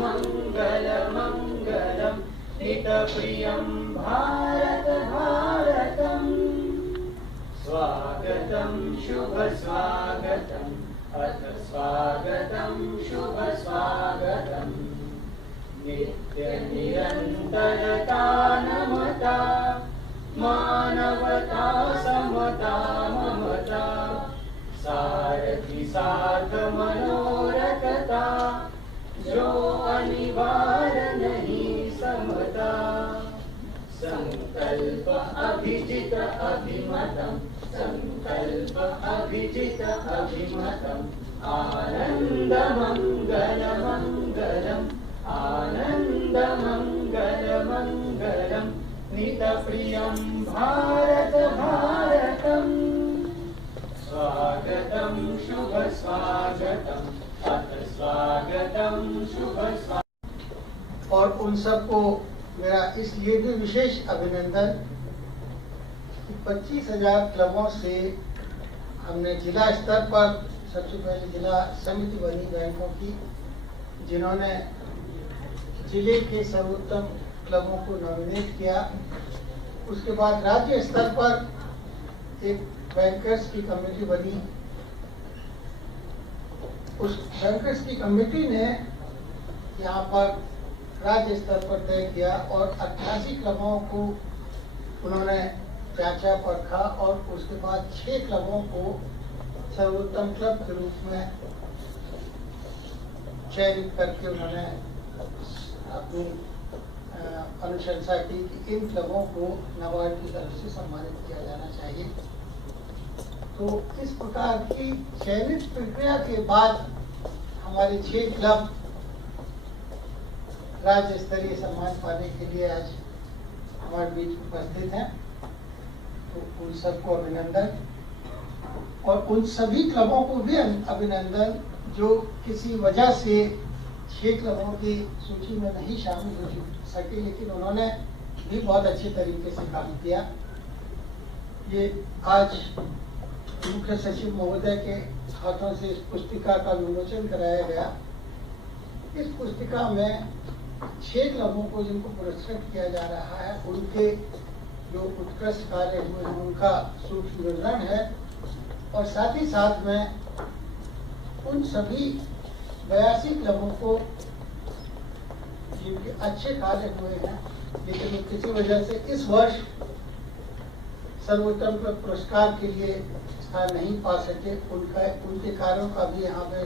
मङ्गलमङ्गलं हितप्रियं भारत भारतम् स्वागतं शुभ स्वागतम् अथ स्वागतं शुभ स्वागतम् नित्य निरन्तरता नमता मानवता समता ममता सारथि साध मनोरथता जो अनिवार्य नहीं समता संकल्प अभिजित अभिमतम् संकल्प अभिजित अभिमतम् आनंद मंगल मंगलम् आनंद मंगल मंगलम् नितप्रियं भारत भारतम् स्वागतं शुभ स्वागतम् अथ स्वागतं शुभ स्वागतम्। और उन सबको मेरा इसलिए भी विशेष अभिनंदन कि 25,000 क्लबों से हमने जिला स्तर पर सबसे पहले जिला समिति बनी बैंकों की, जिन्होंने जिले के सर्वोत्तम क्लबों को नॉमिनेट किया। उसके बाद राज्य स्तर पर एक बैंकर्स की कमेटी बनी। उस बैंकर्स की कमेटी ने यहाँ पर राज्य स्तर पर तय किया और 88 क्लबों को उन्होंने जांचा परखा और उसके बाद 6 क्लबों को सर्वोत्तम क्लब के रूप में चयनित करके उन्होंने अपनी अनुशंसा की कि इन क्लबों को नाबार्ड की तरफ से सम्मानित किया जाना चाहिए। तो इस प्रकार की चयनित प्रक्रिया के बाद हमारे 6 क्लब राज्य स्तरीय सम्मान पाने के लिए आज हमारे बीच उपस्थित हैं। तो उन सबको अभिनंदन और उन सभी क्लबों को भी अभिनंदन जो किसी वजह से 6 क्लबों की सूची में नहीं शामिल हो सके, लेकिन उन्होंने भी बहुत अच्छे तरीके से काम किया। ये आज मुख्य सचिव महोदय के हाथों से इस पुस्तिका का विमोचन कराया गया। इस पुस्तिका में 6 क्लबों को जिनको पुरस्कृत किया जा रहा है उनके जो उत्कृष्ट कार्य हुए हैं उनका सूक्ष्म विवरण है और साथ ही साथ में उन सभी 82 क्लबों को जिनके अच्छे कार्य हुए हैं लेकिन किसी वजह से इस वर्ष सर्वोत्तम पुरस्कार के लिए स्थान नहीं पा सके, उनके कार्यों का भी यहाँ पे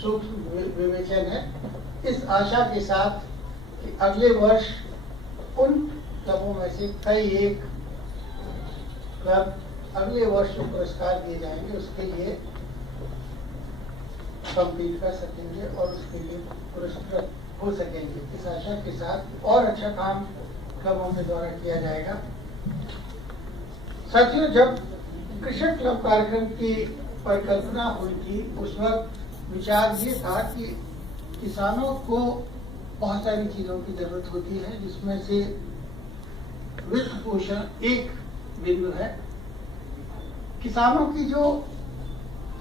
सूक्ष्म विवेचन है। इस आशा के साथ कि अगले वर्ष उन क्लबों में से कई एक क्लब अगले वर्ष जो पुरस्कार दिए जाएंगे उसके लिए कम्पीट कर सकेंगे और उसके लिए पुरस्कृत हो सकेंगे। इस आशा के साथ और अच्छा काम क्लबों के द्वारा किया जाएगा। साथियों, जब कृषक क्लब कार्यक्रम की परिकल्पना हुई थी उस वक्त विचार ये था कि किसानों को बहुत सारी चीजों की जरूरत होती है, जिसमें से वित्त पोषण एक बिंदु है। किसानों की जो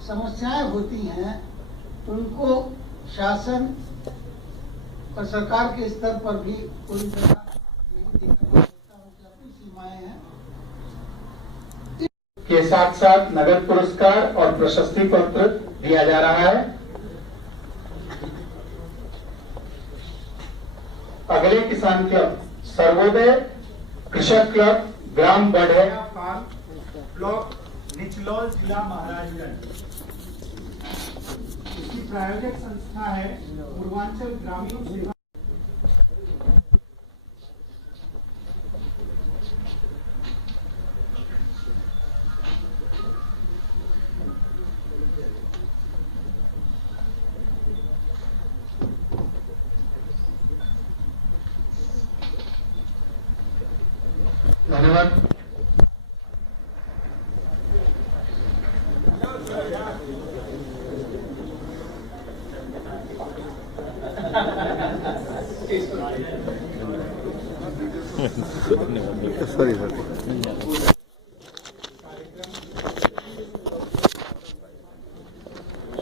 समस्याएं होती हैं उनको शासन और सरकार के स्तर पर भी पूरी तरह अपनी सीमाएं हैं। के साथ साथ नगद पुरस्कार और प्रशस्ति पत्र दिया जा रहा है। अगले किसान क्लब सर्वोदय कृषक क्लब ग्राम बढ़ैया पाल ब्लॉक निचलौल जिला महाराजगंज। इसकी प्रायोजक संस्था है पूर्वांचल ग्रामीण सेवा। धन्यवाद। Sorry sir.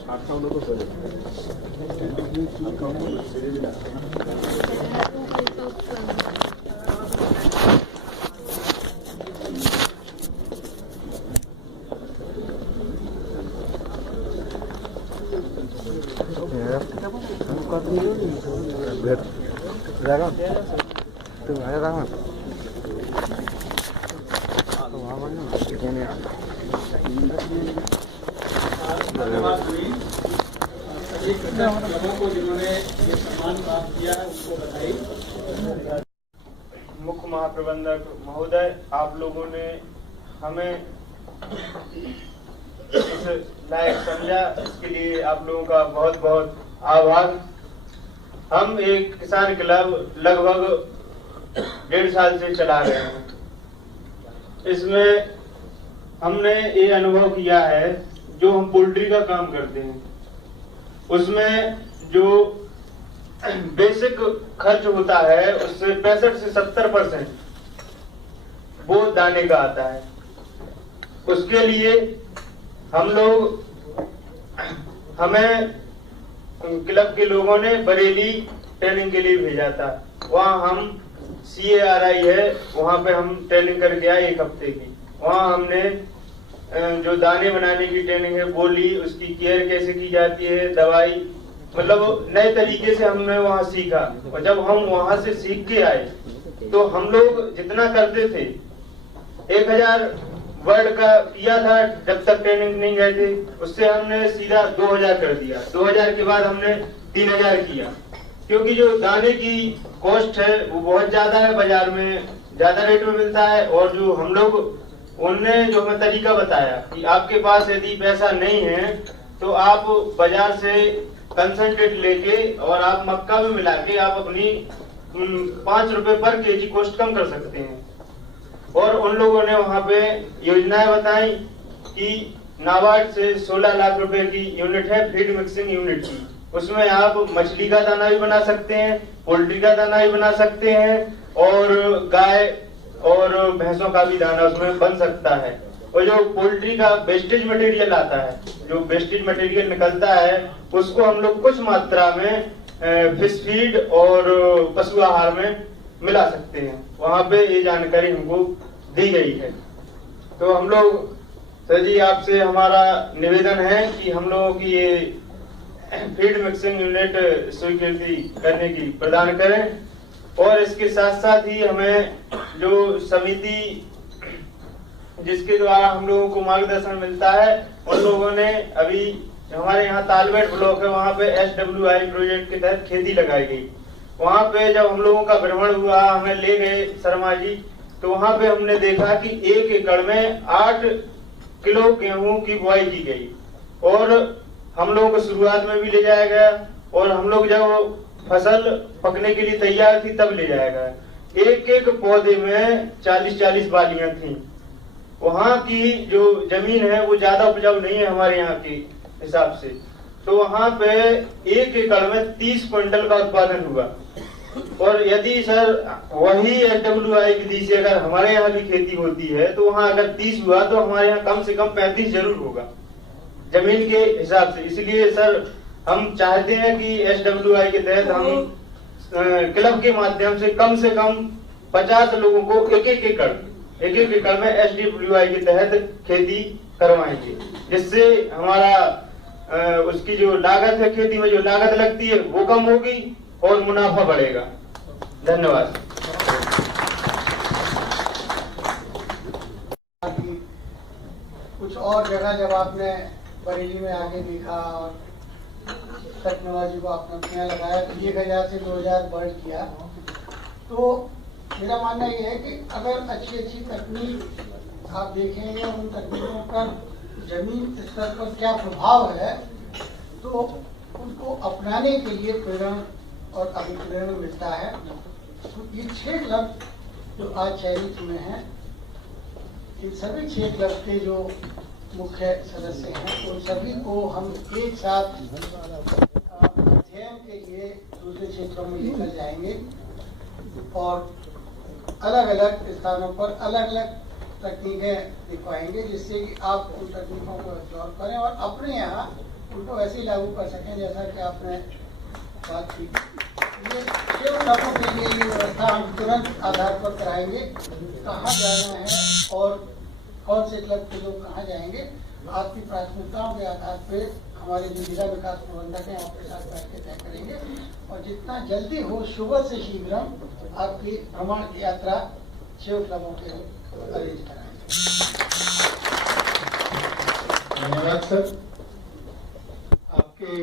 आप लोगों को लोगों को जिन्होंने ये सम्मान प्राप्त किया है उनको बताइए। मुख्य महाप्रबंधक महोदय, आप लोगों ने हमें इस लायक समझा, इसके लिए आप लोगों का बहुत बहुत आभार। हम एक किसान क्लब लगभग 1.5 साल से चला रहे हैं। इसमें हमने ये अनुभव किया है, जो हम पोल्ट्री का काम करते हैं उसमें जो बेसिक खर्च होता है उससे 65 से 70% वो दाने का आता है। उसके लिए हमें क्लब के लोगों ने बरेली ट्रेनिंग के लिए भेजा था। वहाँ हम CARI है, वहाँ पे हम ट्रेनिंग करके आए 1 हफ्ते की। वहाँ हमने जो दाने बनाने की ट्रेनिंग है वो ली, उसकी केयर कैसे की जाती है, दवाई, मतलब नए तरीके से हमने वहाँ सीखा। और जब हम वहाँ से सीख के आए तो हम लोग जितना करते थे 1000 वर्ड का किया था जब तक ट्रेनिंग नहीं गए थे, उससे हमने सीधा 2000 कर दिया। 2000 के बाद हमने 3000 किया, क्योंकि जो दाने की कॉस्ट है वो बहुत ज्यादा है, बाजार में ज्यादा रेट में मिलता है। और जो हम लोग उनने जो हमें तरीका बताया कि आपके पास यदि पैसा नहीं है तो आप बाजार से कंसंट्रेट लेके और आप मक्का भी मिला के आप अपनी 5 रुपए पर केजी कॉस्ट कम कर सकते हैं। और उन लोगों ने वहाँ पे योजनाएं बताई कि नाबार्ड से 16 लाख रुपए की यूनिट है फीड मिक्सिंग यूनिट की, उसमें आप मछली का दाना भी बना सकते हैं, पोल्ट्री का दाना भी बना सकते हैं, और गाय और भैंसों का भी दाना उसमें बन सकता है। और जो पोल्ट्री का वेस्टेज मटेरियल आता है, जो वेस्टेज मटेरियल निकलता है, उसको हम लोग कुछ मात्रा में फिश फीड और पशु आहार में मिला सकते हैं। वहाँ पे ये जानकारी हमको दी गई है। तो हम लोग सर जी आपसे हमारा निवेदन है कि हम लोगों की ये फीड मिक्सिंग यूनिट स्वीकृति करने की प्रदान करें। और इसके साथ साथ ही हमें जो समिति जिसके द्वारा हम लोगों को मार्गदर्शन मिलता है, उन लोगों ने अभी हमारे यहाँ तालबेट ब्लॉक है, वहाँ पे SWI प्रोजेक्ट के तहत खेती लगाई गई। वहाँ पे जब हम लोगों का भ्रमण हुआ, हमें ले गए शर्मा जी, तो वहाँ पे हमने देखा कि 1 एकड़ में 8 किलो गेहूं की बुआई की गई। और हम लोगों को शुरुआत में भी ले जाया गया, और हम लोग जब फसल पकने के लिए तैयार थी तब ले जाया गया। एक पौधे में 40-40 बालियां थी। वहाँ की जो जमीन है वो ज्यादा उपजाऊ नहीं है हमारे यहाँ के हिसाब से, तो वहाँ पे 1 एकड़ में 30 क्विंटल का उत्पादन हुआ। और यदि सर वही SWI विधि से अगर हमारे यहाँ भी खेती होती है तो वहाँ अगर 30 हुआ तो हमारे यहाँ कम से कम 35 जरूर होगा जमीन के हिसाब से। इसलिए सर हम चाहते हैं कि SWI के तहत हम क्लब के माध्यम से कम 50 लोगों को एक एक एकड़ में SWI के तहत खेती करवाएंगे, जिससे हमारा उसकी जो लागत है, खेती में जो लागत लगती है वो कम होगी और मुनाफा बढ़ेगा। धन्यवाद। कुछ और जगह जब आपने बरेली में आगे देखा और टेक्नोलॉजी को आपने अपने यहाँ लगाया, 1000 से 2000 बढ़ किया, तो मेरा मानना ये है कि अगर अच्छी तकनीक आप देखेंगे, उन तकनीकों का जमीन स्तर पर क्या प्रभाव है, तो उनको अपनाने के लिए प्रेरणा और अभिप्रेरण मिलता है। तो ये 6 क्लब जो आज चयनित हुए हैं, इन सभी 6 क्लब के जो मुख्य सदस्य हैं, उन सभी को हम एक साथ अध्ययन के लिए दूसरे क्षेत्रों में लेकर जाएंगे और अलग अलग स्थानों पर अलग अलग तकनीकें दिखवाएंगे, जिससे कि आप उन तकनीकों को अब्जॉर्व करें और अपने यहाँ उनको ऐसे ही लागू कर सकें जैसा कि आपने बात की। ये केवल लोगों के लिए ये व्यवस्था हम तुरंत आधार पर कराएंगे, कहाँ जाना है और कौन से क्लब के लोग कहाँ जाएंगे, आपकी प्राथमिकताओं के आधार पर हमारे जो जिला विकास प्रबंधक हैं आपके साथ बैठ के तय करेंगे और जितना जल्दी हो सुबह से शीघ्र आपकी भ्रमण की यात्रा सेव क्लबों के अरेंज कराएंगे। धन्यवाद सर। आपके